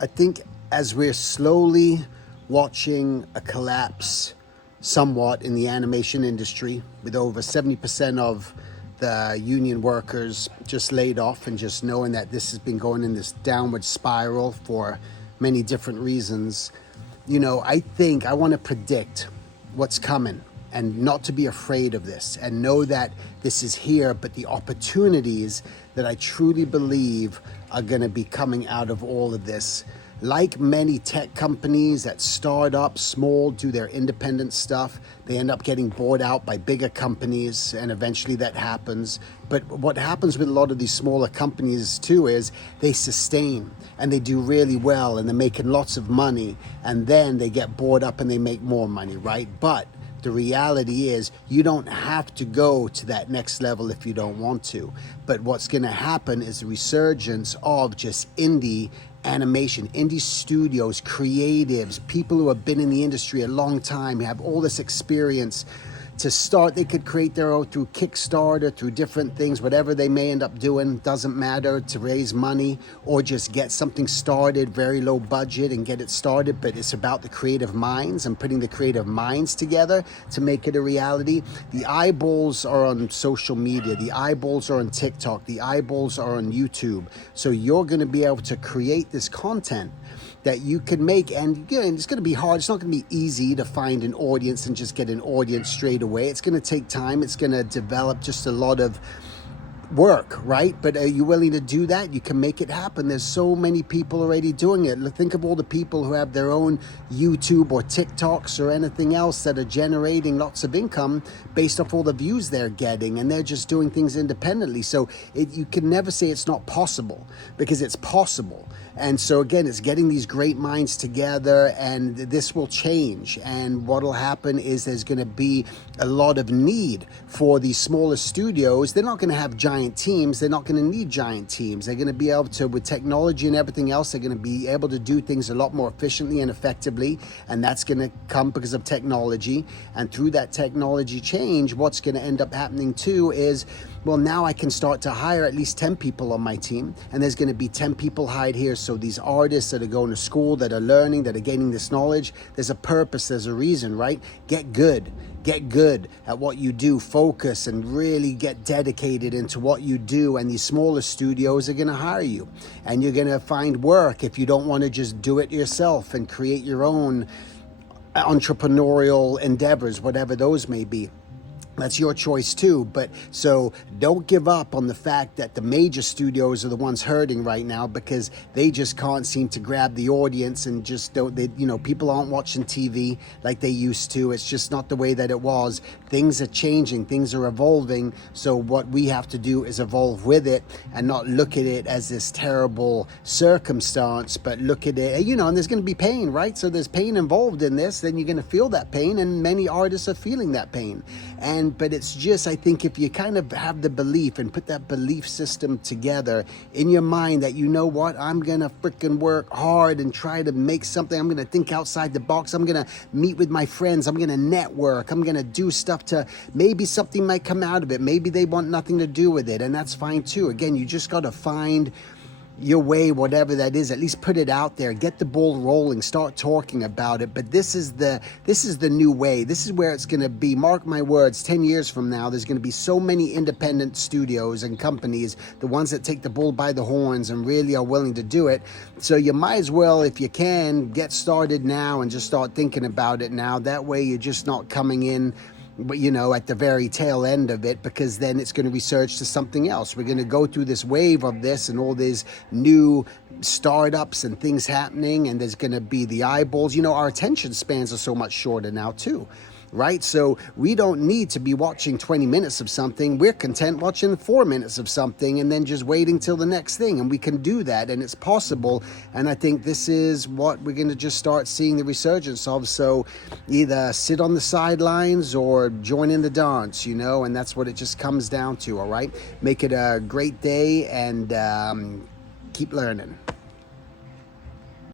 I think as we're slowly watching a collapse somewhat in the animation industry, with over 70% of the union workers just laid off, and just knowing that this has been going in this downward spiral for many different reasons, I think I want to predict what's coming and not to be afraid of this and know that this is here, but the opportunities that I truly believe are going to be coming out of all of this. Like many tech companies that start up small, do their independent stuff, they end up getting bought out by bigger companies, and eventually that happens. But what happens with a lot of these smaller companies too is they sustain and they do really well and they're making lots of money, and then they get bought up and they make more money, right? But the reality is you don't have to go to that next level if you don't want to. But what's going to happen is the resurgence of just indie animation, indie studios, creatives, people who have been in the industry a long time, have all this experience. To start, they could create their own through Kickstarter, through different things, whatever they may end up doing, doesn't matter, to raise money or just get something started, very low budget, and get it started. But it's about the creative minds and putting the creative minds together to make it a reality. The eyeballs are on social media, the eyeballs are on TikTok, the eyeballs are on YouTube. So you're going to be able to create this content that you can make, and it's going to be hard. It's not going to be easy to find an audience and just get an audience straight away. It's going to take time. It's going to develop just a lot of work, right? But are you willing to do that? You can make it happen. There's so many people already doing it. Think of all the people who have their own YouTube or TikToks or anything else that are generating lots of income based off all the views they're getting, and they're just doing things independently. So you can never say it's not possible, because it's possible. And so again, it's getting these great minds together, and this will change. And what will happen is there's going to be a lot of need for these smaller studios. They're not going to have giant teams. They're not going to need giant teams. They're going to be able to, with technology and everything else, they're going to be able to do things a lot more efficiently and effectively. And that's going to come because of technology. And through that technology change, what's going to end up happening too is, well, now I can start to hire at least 10 people on my team, and there's going to be 10 people hired here. So these artists that are going to school, that are learning, that are gaining this knowledge, there's a purpose, there's a reason, right? Get good at what you do, focus, and really get dedicated into what you do. And these smaller studios are going to hire you, and you're going to find work if you don't want to just do it yourself and create your own entrepreneurial endeavors, whatever those may be. That's your choice too. But so don't give up on the fact that the major studios are the ones hurting right now, because they just can't seem to grab the audience, and just don't, people aren't watching TV like they used to. It's just not the way that it was. Things are changing, things are evolving. So what we have to do is evolve with it and not look at it as this terrible circumstance, but look at it, and there's going to be pain, right? So there's pain involved in this, then you're going to feel that pain, and many artists are feeling that pain. But it's just, I think if you kind of have the belief and put that belief system together in your mind that, I'm going to freaking work hard and try to make something. I'm going to think outside the box. I'm going to meet with my friends. I'm going to network. I'm going to do stuff to, maybe something might come out of it. Maybe they want nothing to do with it, and that's fine too. Again, you just got to find your way, whatever that is. At least put it out there, get the ball rolling, start talking about it. But this is the new way. This is where it's going to be. Mark my words, 10 years from now, there's going to be so many independent studios and companies, the ones that take the bull by the horns and really are willing to do it. So you might as well, if you can, get started now and just start thinking about it now. That way you're just not coming in at the very tail end of it, because then it's going to resurge to something else. We're going to go through this wave of this and all these new startups and things happening, and there's going to be the eyeballs. Our attention spans are so much shorter now too, right? So we don't need to be watching 20 minutes of something. We're content watching 4 minutes of something and then just waiting till the next thing. And we can do that, and it's possible. And I think this is what we're going to just start seeing the resurgence of. So either sit on the sidelines or join in the dance, and that's what it just comes down to, all right? Make it a great day, and keep learning.